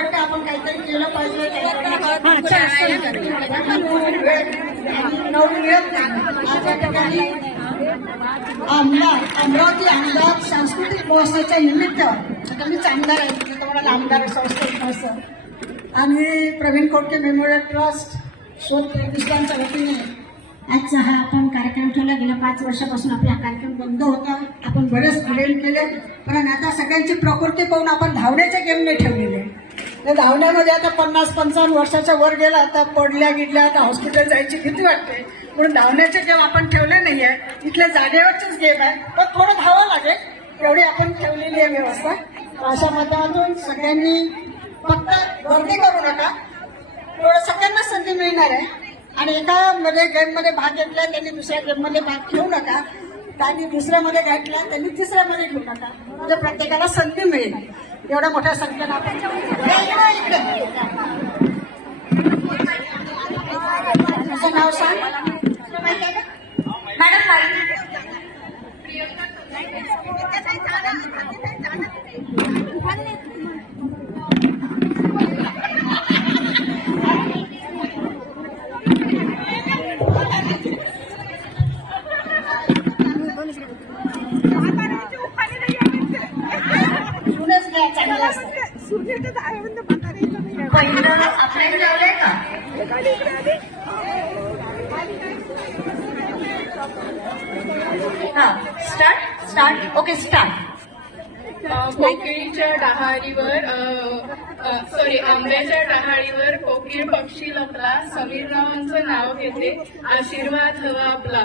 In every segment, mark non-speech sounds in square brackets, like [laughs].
वाटतं आपण काहीतरी केलं पाहिजे अमरावती आमदार सांस्कृतिक महोत्सवाच्या निमित्त आता मीच आमदार आहे मी तुम्हाला आमदार संस्थेत महोत्सव आणि प्रवीण कोटके मेमोरियल ट्रस्ट शोध प्रतिष्ठानच्या वतीने आजचा हा आपण कार्यक्रम ठेवला. गेल्या पाच वर्षापासून आपला हा कार्यक्रम बंद होता. आपण बरेच इव्हेंट केले पण आता सगळ्यांची प्रकृती पाहून आपण धावण्याचे गेम नाही ठेवलेले. त्या धावण्यामध्ये आता पन्नास पंचावन्न वर्षाच्या वर गेला आता पडल्या गिडल्या आता हॉस्पिटल जायची भीती वाटते. म्हणून धावण्याचे गेम आपण ठेवले नाही आहे इथल्या जागेवरचेच गेम आहे. पण थोडं धावावं लागेल. एवढी आपण ठेवलेली आहे व्यवस्था. अशा माध्यमातून सगळ्यांनी फक्त गर्दी करू नका. थोडं सगळ्यांना संधी मिळणार आहे. आणि एका मध्ये गेममध्ये भाग घेतला त्यांनी दुसऱ्या गेममध्ये भाग घेऊ नका. त्यांनी दुसऱ्यामध्ये घातला त्यांनी तिसऱ्यामध्ये घेऊ नका. म्हणजे प्रत्येकाला संधी मिळेल. एवढ्या मोठ्या संख्येनं आपण नाव सांग. मॅडम पुढेच घ्या चांगलं असतं पहिलं आपल्याकडे जेवलंय का हा स्टार्ट स्टार्ट ओके स्टार्ट. कोकिळीच्या डहारीवर सॉरी आंब्याच्या डहाळीवर कोकीळ पक्षी लपला समीररावांचं नाव घेते आशीर्वाद हवा आपला.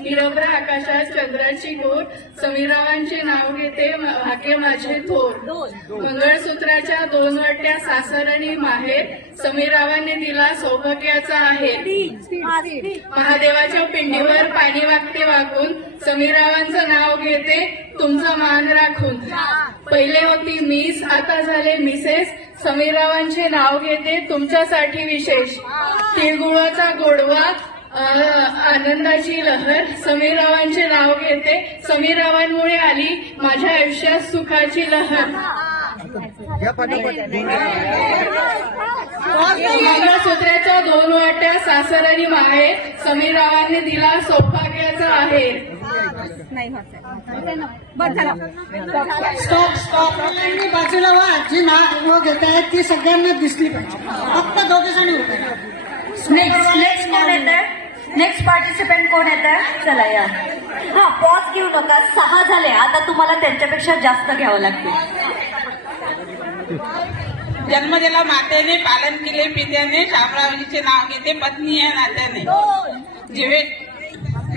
निरभ्र आकाशात चंद्राची गोर समीररावांचे नाव घेते भाग्य माझे थोर. मंगळसूत्राच्या दोन वाट्या सासर आणि माहेर समीररावांनी दिला सौभाग्याचा आहे. महादेवाच्या पिंडीवर पाणी वागते वागून समीररावांचं नाव घेते तुमचा मान राखून. पहिले होती मिस आता झाले मिसेस समीररावांचे नाव घेते तुमच्यासाठी विशेष. तिळगुळाचा गोडवा आनंदाची लहर. समीररावांचे नाव घेते. समीररावांमुळे आली माझ्या आयुष्यात सुखाची लहर. मंगळसूत्राच्या दोन वाट्या सासर आणि माहेर समीररावांनी दिला सौभाग्याचा आहे. स्टॉप स्टॉप सगळ्यांनी बाजूला वा. जी नाव घेत आहेत ती सगळ्यांना दिसली पाहिजे. फक्त दोघे जणी. नेक्स्ट नेक्स्ट कोण येत आहे? नेक्स्ट पार्टिसिपेंट कोण येत आहे? चला या. हा पॉज घेऊ नका. सहा झाले. आता तुम्हाला त्यांच्यापेक्षा जास्त घ्यावं लागतील. जन्म दिला मातेने पालन केले पित्याने शामरावजीचे नाव घेते पत्नी या नात्याने. जिवे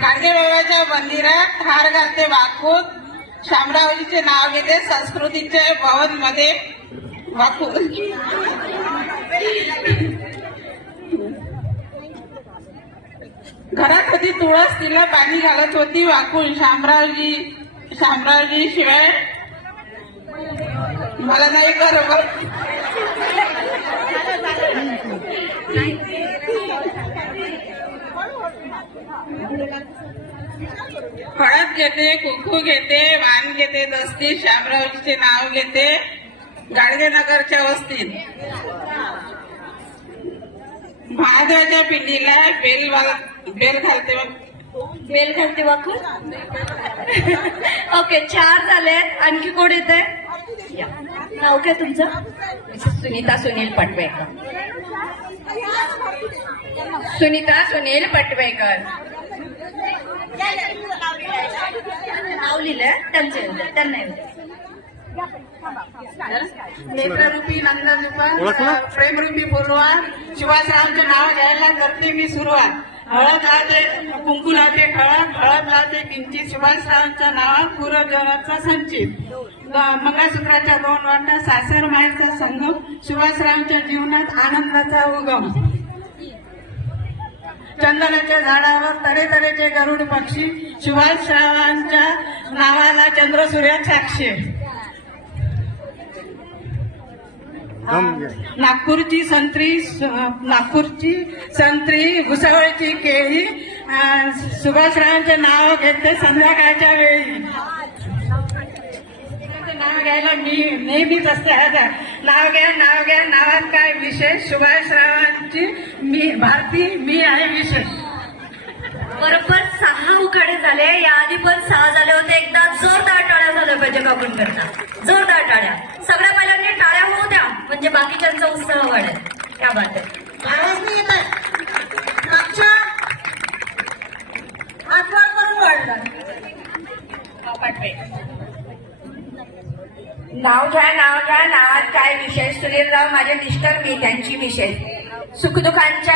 गाडगेबाबाच्या मंदिरात हार घालते वाकून. शामरावजीचे नाव घेते संस्कृतीच्या भवनमध्ये वाकून. घरात होती तुळस तिला पाणी घालत होती वाकून. शामरावजी शामरावजी शिवाय मला नाही बरोबर हळद घेते कुकू घेते वाण घेते दस्ती शामरावजीचे नाव घेते गाडगेनगरच्या वस्तीत. महादेवाच्या पिंडीला बेल बेल घालते बेल घालते वाकून ओके चार झाले आणखी कोण येत आहे नाव काय तुमचं? सुनीता सुनील पटवेकर. सुनीता सुनील पटवेकर. नाव लिहिलंय त्यांचे त्यांना. नेत्ररूपी नंदन प्रेमरूपी पूर्वा शिवासरावांचे नाव घ्यायला करते मी सुरुवात. हळद लावते कुंकू लावते हळद हळद लावते किंचित. शिवासरावांच्या नावात पूर्वजनाचा संचित. मंगळसूत्राच्या दोन वाटा सासर मायचा संगम सुभाषरावांच्या जीवनात आनंदाचा उगम. चंदनाच्या झाडावर तऱ्हेतऱ्हेचे गरुड पक्षी सुभाषरावांच्या नावाला चंद्र सूर्य साक्षी. नागपूरची संत्री नागपूरची संत्री भुसावळची केळी सुभाषरावांचे नाव घेते संध्याकाळच्या वेळी. घ्यायला मी नेहमीच असते आता नाव घ्या नाव घ्या नावात काय विशेष? सुभाषरावांची मी भारती मी आहे विशेष. बरोबर सहा उखाणे झाले. याआधी पण सहा झाले होते. एकदा जोरदार टाळ्या झाल्या पाहिजे करता जोरदार टाळ्या. सगळ्या पहिल्यांनी टाळ्या होऊ द्या. म्हणजे बाकीच्यांचा उत्साह वाढेल. त्या बात आहे आवाज नाही येत आहे मागच्या हातवर करून वाढलं नाव घ्या नाव घ्या नावात काय विशेष सुनीलराव माझे मिस्टर मी त्यांची विशेष सुखदुःखांच्या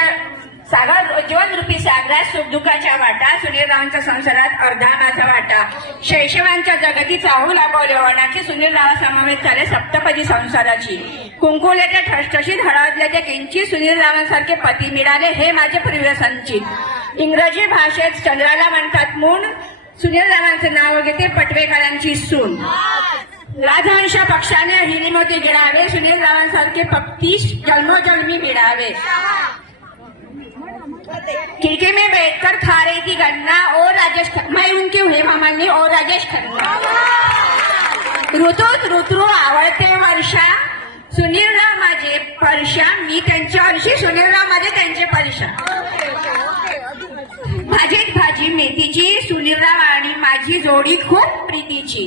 सागर जीवनरूपी सागरात सुखदुःखाच्या वाटा सुनीलरावांच्या संसारात अर्धा माझा वाटा. शैशवांच्या जगती चाहू लाभवले वनाची सुनीलरावा समावेश झाले सप्तपदी संसाराची. कुंकुल्याच्या ठसठशीत हळदल्या त्या किंची सुनीलरावांसारखे पती मिळाले हे माझे प्रियसंचित इंग्रजी भाषेत चंद्राला म्हणतात मून. सुनीलरावांचे नाव घेते पटवेकरांची सून. राजहंश पक्षाने हिरीमोती गिळावे सुनील रावांसारखे पक्तीश जन्मोजन्मी मिळावे. खिड़की में बैठकर खा रही थी गन्ना और राजेश ख- मैं उनकी हुई मामांनी और राजेश खन्ना. ऋतूत ऋतू आवडते वर्षा सुनीलराव माझे परशा मी त्यांच्या वर्षी सुनीलराव माझे त्यांचे परशा भाजीत भाजी मेथीची सुनीलराव आणि माझी जोडी खूप प्रीतीची.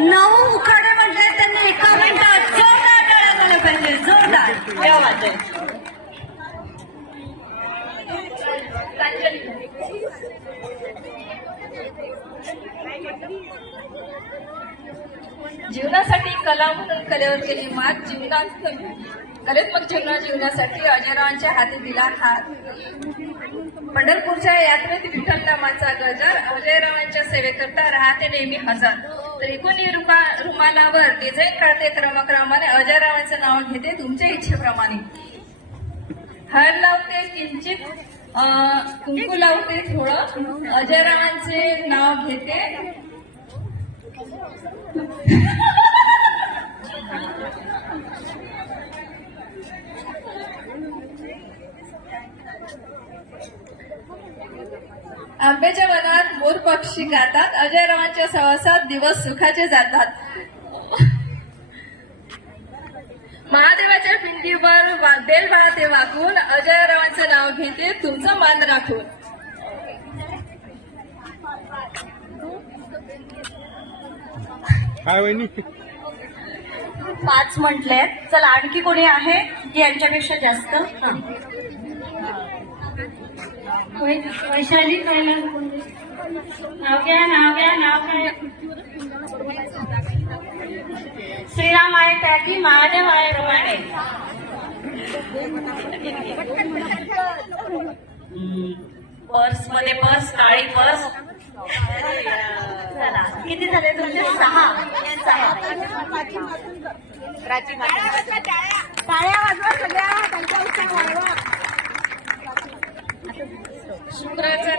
नऊ उखाणे म्हटले त्यांनी एका मिनिटात जोरदार टाळ्या झाल्या पाहिजे जोरदार. जीवनासाठी कला म्हणून कलेवर केली मात जीवनात कलेत्मक जीवना जीवनासाठी अजयरावांच्या हाती दिला हात. पंढरपूरच्या यात्रेत विठ्ठल नामाचा गजर अजयरावांच्या सेवेकरता राहते नेहमी हजर. त्रिकोणी रुपा रुमालावर डिझाईन काढते क्रमक्रमाने अजयरावांचं नाव घेते तुमच्या इच्छेप्रमाणे. हर लावते किंचित कुंकू लावते थोडं अजयरावांचे नाव घेते. आंब्याच्या वनात मोर पक्षी गातात अजयरावांच्या सहवासात दिवस सुखाचे जातात. महादेवाच्या पिंडीवर बेल वाहते वाकून अजयरावांचं नाव घेते तुमचं मान राखून. पाच म्हटले चला आणखी कोणी आहे? की यांच्यापेक्षा जास्त? हा. वैशाली कैलास नाव घ्या नाव घ्या नाव घ्या श्रीराम आहे त्याची महादेव आहे रमाने पर्समध्ये पर्स काळी पर्स चला किती झाले तुमचे सहा सहा शुक्राचा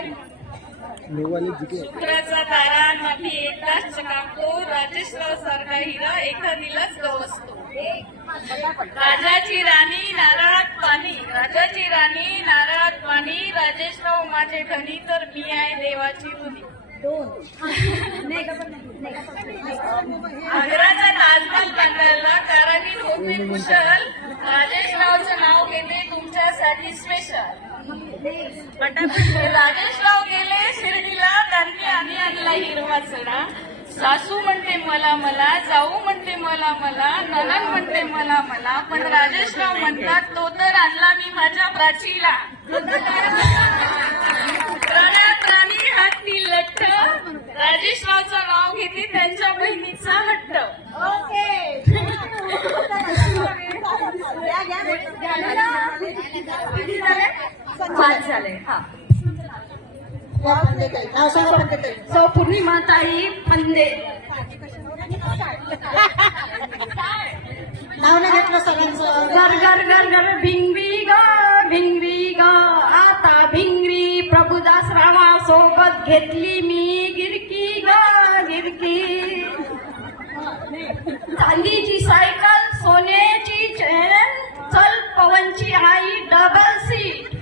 शुक्राचा तारा नभी एकदाच चकाकतो राजेशराव सारखा हिरा एखादीलाच गवसतो. राजाची राणी नारळात पाणी. राजाची राणी नारळात पाणी. राजेशराव माझे धनी तर मी आहे देवाची रुनी. आग्राचा ताजमहल बांधायला कारागीर होते कुशल. राजेशरावचं नाव घेते तुमच्यासाठी स्पेशल राजेशराव गेले शिर्डीला. त्यांनी आणि आणला हिरवा चढा सासू म्हणते मला मला. जाऊ म्हणते मला मला. ननन म्हणते मला मला. पण राजेशराव म्हणतात तो तर आणला मी माझ्या प्राचीला. प्राण्यात प्राणी हाती लठ्ठ. राजेशरावचं नाव घेते त्यांच्या बहिणीचा हट्ट. पाच झाले हा. सौ पूर्णिमा ताई पंदे [laughs] नाव नाही घेतलं सगळ्यांचं. घर घर घर घर भिंगरी ग भिंगरी ग. आता भिंगरी प्रभुदास रावा सोबत घेतली मी गिरकी ग गिरकी. चांदीची सायकल सोन्याची चेन चल पवनची आई डबल सीट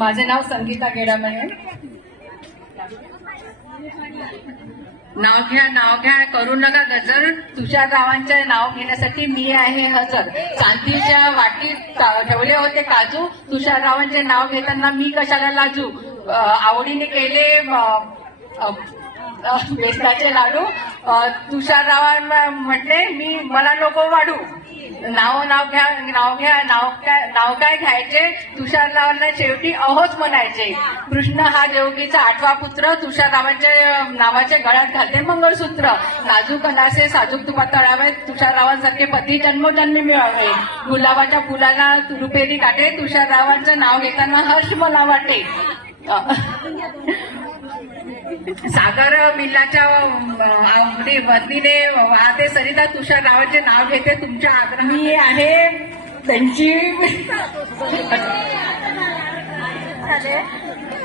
माझे नाव संगीता गेडाम आहे नाव घ्या नाव घ्या करू नका गजर. तुषाररावांचे नाव घेण्यासाठी मी आहे हजर. चांदीच्या वाटीत ठेवले होते काजू. तुषाररावांचे नाव घेताना मी कशाला लाजू? आवडीने केले बेसनाचे लाडू. अ, तुषाररावांना म्हटले मी मला नको वाढू नाव नाव घ्या नाव घ्या नाव काय नाव काय घ्यायचे? तुषाररावांना शेवटी अहोच म्हणायचे. कृष्ण हा देवकीचा आठवा पुत्र तुषाररावांच्या नावाचे गळ्यात घालते मंगळसूत्र. नाजूक अनासे साजूक तुपात तळावे तुषाररावांसारखे पती जन्मजन्मी मिळावे. गुलाबाच्या फुलाला रुपेरी काटे तुषाररावांचं नाव घेताना हर्ष मला वाटे. सागर मिल्लाच्या वतीने वाहते सरिता तुषार रावांचे नाव घेते तुमच्या आग्रह आहे त्यांची. झाले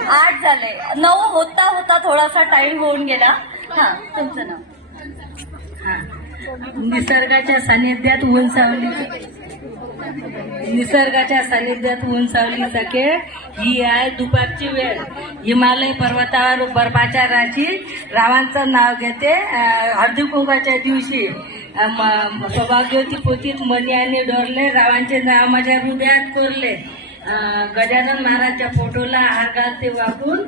आठ झाले. नऊ होता होता थोडासा टाइम होऊन गेला. हा तुमचं नाव? निसर्गाच्या सानिध्यात ऊन सावली. निसर्गाच्या सानिध्यात ऊन सावली सके. ही आहे दुपारची वेळ. हिमालय पर्वतावर बर्फाच्या राशी रावांचं नाव घेते. अं, हळदी दिवशी. म- सौभाग्यवती पोतीत मणी आणि डोरले रावांचे नाव माझ्या हृदयात कोरले. गजानन महाराजच्या फोटोला हार घालते वाकून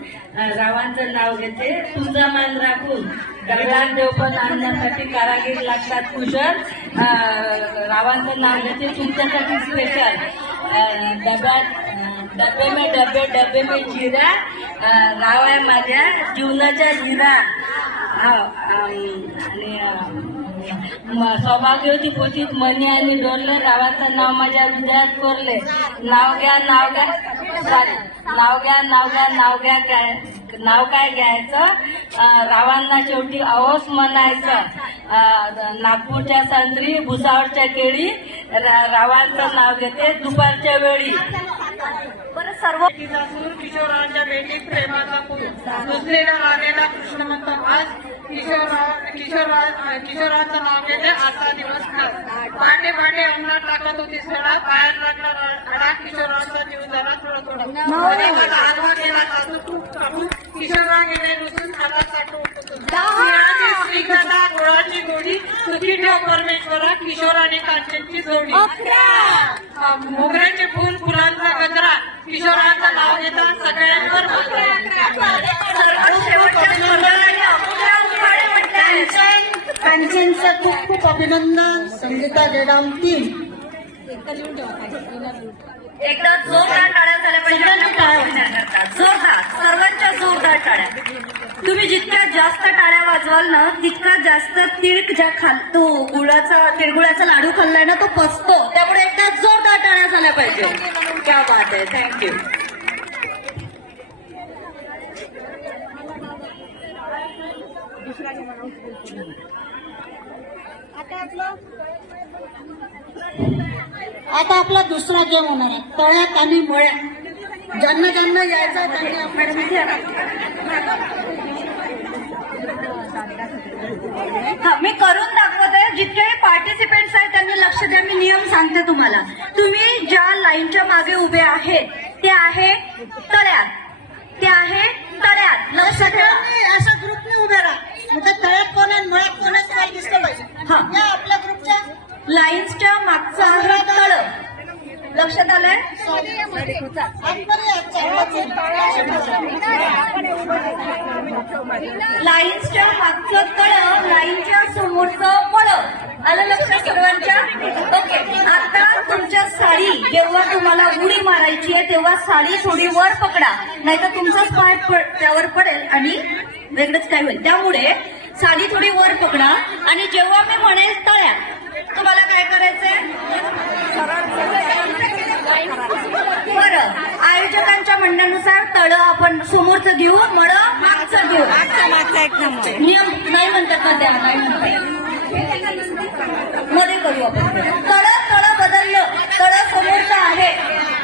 रावांचं नाव घेते. तुझा मान राखून. दगडान देवपण आणण्यासाठी कारागीर लागतात कुशल. रावांचं नाव घेते. तुमच्यासाठी स्पेशल डब्यात डबे मे डबे डबे मे जिरा. राव आहे माझ्या जीवनाच्या जिरा. हा, आणि अं, म- सौभाग्यवती पोतीत मणी आणि डोरले रावाचं नाव माझ्या हृदयात कोरले. नाव घ्या नाव घ्या. नाव घ्या नाव घ्या नाव घ्या काय नाव काय घ्यायचं? रावांना शेवटी अवस म्हणायचं. नागपूरच्या संत्री भुसावळच्या केळी रावांचं नाव घेते दुपारच्या वेळी. बरं सर्व किशोरांच्या बेटीत प्रेमाचा पूर. दुसरीला राणेला कृष्ण म्हणतात आज किशोराचं नाव घेते आजचा दिवस खास पाटे पाटे अंगणात टाकत होती सडा. बाहेर लागला रडा. किशोरांचा जीव झाला थोडा थोडा. तूप कापून किशोरराव गेले रुसून हातात साठवून सिंहाची श्रीकथा गोळाची गोडी. सुखी ठेव परमेश्वरा. किशोर आणि कांचनची जोडी. मोगऱ्याचे फुल फुलांचा गजरा. किशोरांचं नाव घेतात सगळ्यांवर कांचनचं खूप खूप अभिनंदन. संगीता गेडाम तीन एकदा जोरदार टाळ्या झाल्या पाहिजे. जोरदार सर्वांच्या जोरदार टाळ्या. तुम्ही जितक्या जास्त टाळ्या वाजवाल ना तितका जास्त तीळ ज्या खाल तो गुळाचा तिळगुळाचा लाडू खाल्लाय ना तो पचतो त्यामुळे एकदा जोरदार टाळ्या झाल्या पाहिजे. क्या बात आहे. थँक्यू आता आपला? दुसरा गेम होणार आहे. तळ्यात आणि मळ्यात. ज्यांना ज्यांना यायचं त्यांनी हा मी करून दाखवते. जितके पार्टिसिपेंट्स आहेत त्यांनी लक्ष द्या. मी नियम सांगते तुम्हाला. तुम्ही ज्या लाईनच्या मागे उभे आहेत ते आहे तळ्यात. ते आहे तळ्यात. लक्ष ठेवा. सगळ्यांनी अशा ग्रुपने उभे राहा. त्या तळ्यात कोण आहे मळ्यात कोण आहे तुम्हाला दिसलं पाहिजे हा. या आपल्या ग्रुपच्या लाईन्सच्या मागचं आहे तळ लक्षात आलंय आतमध्ये या. लाईन्सच्या मागचं तळ लाईनच्या समोरचं पळ आलं लक्षात सर्वांच्या ओके आता तुमच्या साडी जेव्हा तुम्हाला उडी मारायची आहे तेव्हा साडी थोडी वर पकडा नाहीतर तुमचाच पाय प- त्यावर पडेल आणि वेगळंच काय होईल. त्यामुळे साडी थोडी वर पकडा आणि जेव्हा मी म्हणेल तळ्या तुम्हाला काय करायचंय? बरं. आयोजकांच्या म्हणण्यानुसार तळ आपण समोरचं घेऊ मळ मागचं घेऊ. नियम नाही म्हणतात ना त्या? नाही म्हणतात. मध्ये करू आपण. तळ तळ बदललं. तळ समोरचं आहे.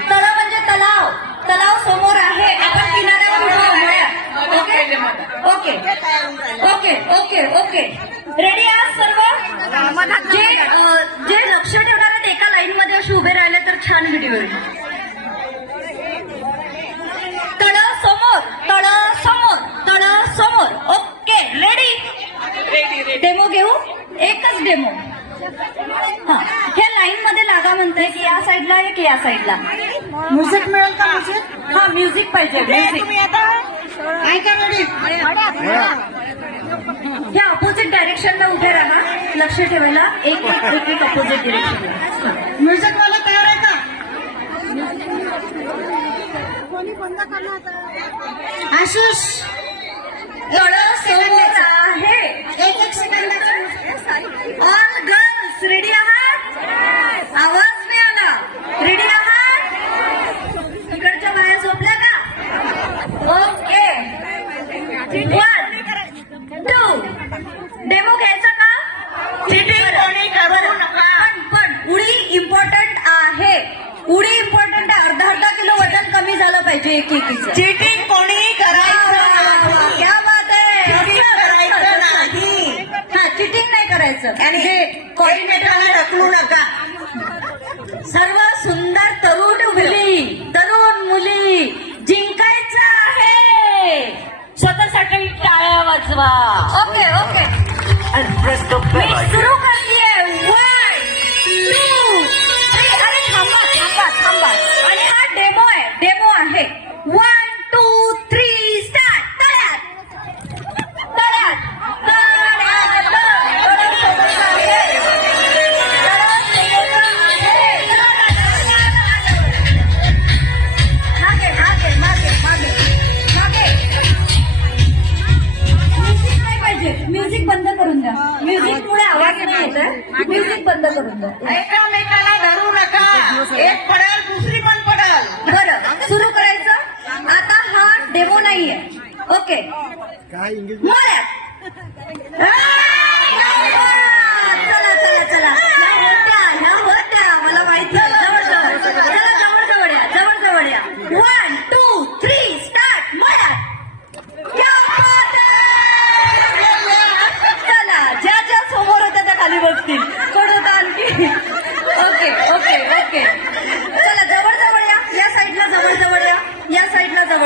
तळ म्हणजे तलाव. तलाव समोर आहे. आपण okay. Okay okay okay ready आहात सर्व? जे जे लक्ष ठेवणार आहेत एका लाईन मध्ये असे उभे राहिले तर छान व्हिडिओ येईल. तळ समोर तळ समोर तळ समोर. ओके रेडी डेमो घेऊ? एकच डेमो हे लाईन मध्ये लागा म्हणते की या साईडला एक या साईडला म्युझिक मिळेल का म्युझिक हा म्युझिक पाहिजे म्युझिक ऐका रेडी ह्या अपोजिट डायरेक्शनला उभे राहा. लक्ष ठेवायला. एक एक एक एक अपोजिट डिरेक्शन म्युझिक वाला तयार आहे का? आशिष तळ समोर आहे. एक एक सेकंदाचा ऑल गर्ल्स रेडी आहात आवाज नाही आला रेडी आहात इकडच्या बाया झोपल्या का ओके वन टू डेमो घ्यायचा का बरं. पण पण उडी इम्पॉर्टंट आहे उडी इम्पॉर्टंट आहे अर्धा अर्धा किलो वजन कमी झालं पाहिजे एक एकीचं चिटिंग कोणी करायचं क्या बात आहे. Cheating करायचं नाही. हा चिटिंग नाही करायचं. आणि हे एकमेकाला ढकलू नका. सर्व सुंदर तरुण मुली तरुण मुली जिंकायचं आहे. स्वतःसाठी टाळ्या वाजवा. Okay okay. मी सुरू करतीये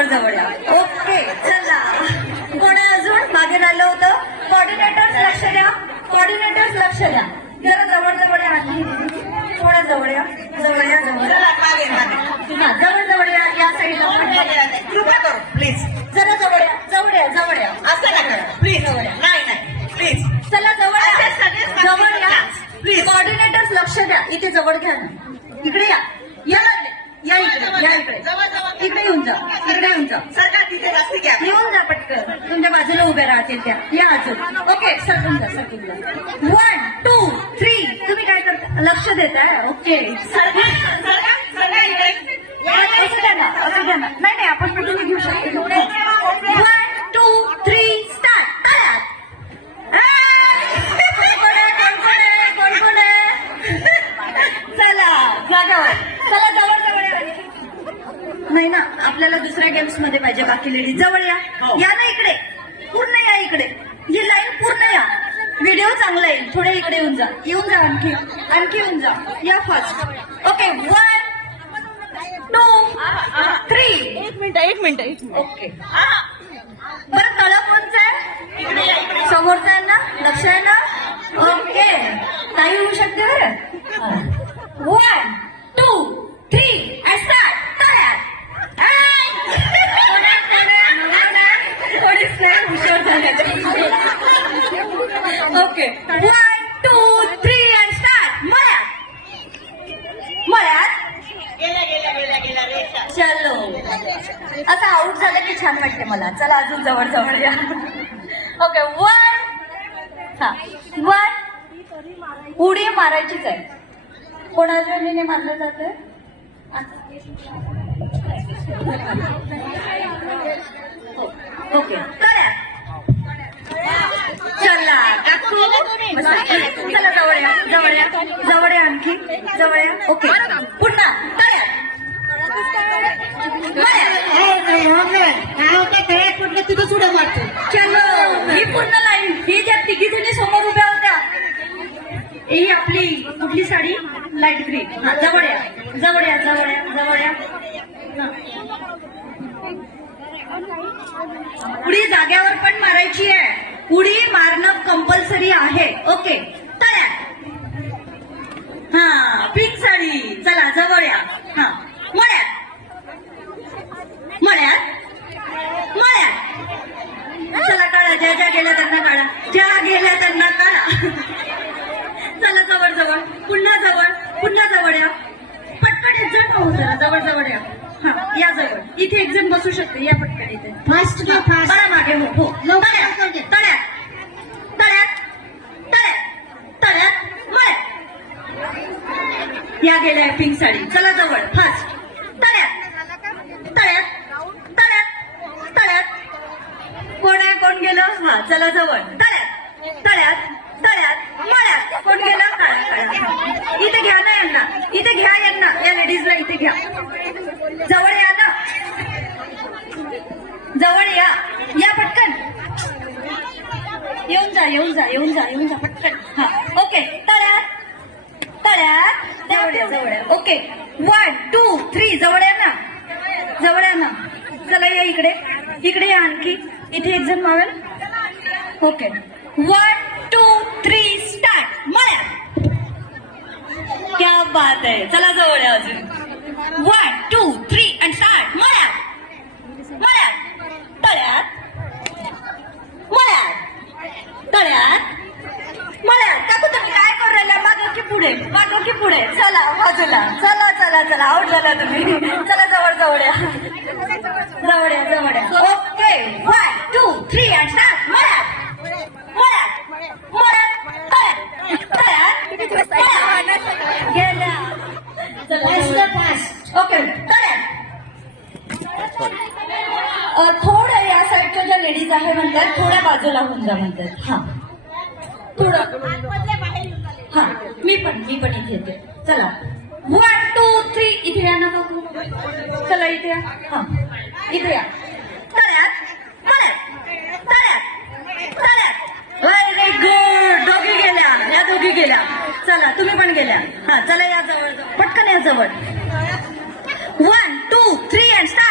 साईडला जवळ जवळ या. ओके चला. कोण अजून? मागे राहिलं होतं? कॉर्डिनेटर्स लक्ष द्या. कॉर्डिनेटर्स लक्ष द्या. जरा जवळ जवळ या थोडं जवळ या? जवळ या जवळ या. हा, जवळ जवळ या या साईडला. कृपा करू प्लीज जरा जवळ या जवळ या जवळ या. असं नका प्लीज नाही नाही. प्लीज चला जवळ या. जवळ या. प्लीज कॉर्डिनेटर्स लक्ष द्या. इथे जवळ घ्या ना. इकडे या. या या इकडे या इकडे. जवळ जवळ. इकडे येऊन जा. जा सरकार तिथे जास्ती घ्या येऊन जा पटकन. तुमच्या बाजूला उभ्या राहतील त्या. या अजून. ओके सरकून जा सरकून जा. वन टू थ्री तुम्ही काय करता? लक्ष देताय? ओके सरकार इकडे असं द्या ना असं द्या ना नाही नाही आपण कुठे घेऊ शकतो वन टू थ्री स्टार्ट कोण आहे कोण कोण आहे कोण कोण आहे चला जागावर चला जवळ जवळ या. नाही ना आपल्याला दुसऱ्या गेम्स मध्ये पाहिजे बाकी लेडीज जवळ या या ना इकडे पूर्ण या इकडे ही लाईन पूर्ण या व्हिडिओ चांगला येईल थोडे इकडे येऊन जा येऊन जा आणखी आणखी येऊन जा या fast okay one two three एक मिनिट एक मिनिट एक मिनिट ओके बरं तळ कोणचं आहे समोरचं आहे ना लक्ष आहे ना ओके काही होऊ शकते बरं वन टू थ्री स्टार्ट कोणीच नाही हुशार झाले okay one two three and start मळ्यात मळ्यात गेल्या गेल्या गेल्या गेल्या रेषा चलो आता आउट झालं की छान वाटते मला. चला अजून जवळ जवळ या. ओके वन हा. वन उडी मारायचीच आहे. कोणाच्या ह्याने मारलं जात ओके करा चला. चला जवळ या. जवळ या. जवळ या आणखी. जवळ या. ओके पुन्हा. करा कुठलं तिथं मारतो चलो ही पूर्ण लाईन ही ज्या तिघी जणी समोर उभ्या होत्या ही आपली कुठली साडी लाइट ग्रीन हा जवळ या जवळ या जवळ या उडी जाग्यावर पण मारायची आहे उडी मारणं कंपल्सरी आहे ओके तयार हा पिंक साडी चला जवळ या. हा. मळ्यात मळ्यात मळ्यात चला काढा ज्या ज्या गेल्या त्यांना काढा. ज्या गेल्या त्यांना काढा. चला जवळ जवळ. पुन्हा जवळ. पुन्हा जवळ या. पटकन एक जण पाहू जरा. जवळ जवळ या. हा या जवळ. इथे एक जण बसू शकते. या पटकन इथे. फास्ट बळा मागे हो हो. तळ्यात तळ्यात तळ्यात मळ्यात या गेल्या पिंक साडी. चला जवळ. फास्ट तळ्यात. तळ्यात. तळ्यात. तळ्यात. कोण आहे? कोण गेलं? हा चला जवळ. तळ्यात. तळ्यात. तळ्यात. मळ्यात. कोण गेलं? काळा काळा इथे घ्या ना यांना. इथे घ्या यांना. या लेडीजला इथे घ्या. जवळ या ना. जवळ या. या पटकन. येऊन जा येऊन जा येऊन जा येऊन जा पटकन. हा ओके. तळ्यात तळ्यात. जवळ ओके. वन टू थ्री जवळ या ना? जवळ या ना? चला या इकडे. इकडे या आणखी. इथे एक जण Marvel. Okay. One two three start मळ्यात क्या बात आहे. चला जवळ या अजून. One two three and start मळ्यात मळ्यात तळ्यात. मळ्यात तळ्यात. मळ्यात काकू तुम्ही काय करू राहिला मागं की पुढे मागं की पुढे. चला बाजूला. चला चला चला. आउट झाला तुम्ही. चला जवळ जवळ या. जवळ या जवळ या. Okay one two three and start मळ्यात चला फास्ट ओके थोडं या साईडच्या ज्या लेडीज आहे म्हणतात थोड्या बाजूला होऊन जा म्हणतात. हा. थोडं. हा मी पण मी पण इथे येते. चला. वन टू थ्री इथे या ना चला इथे या. हा इथे या. तळ्यात तळ्यात तळ्यात तळ्यात व्हेरी गुड दोघी गेल्या. या दोघी गेल्या. चला तुम्ही पण गेल्या. हा चला या जवळ. पटकन या जवळ. One two three and start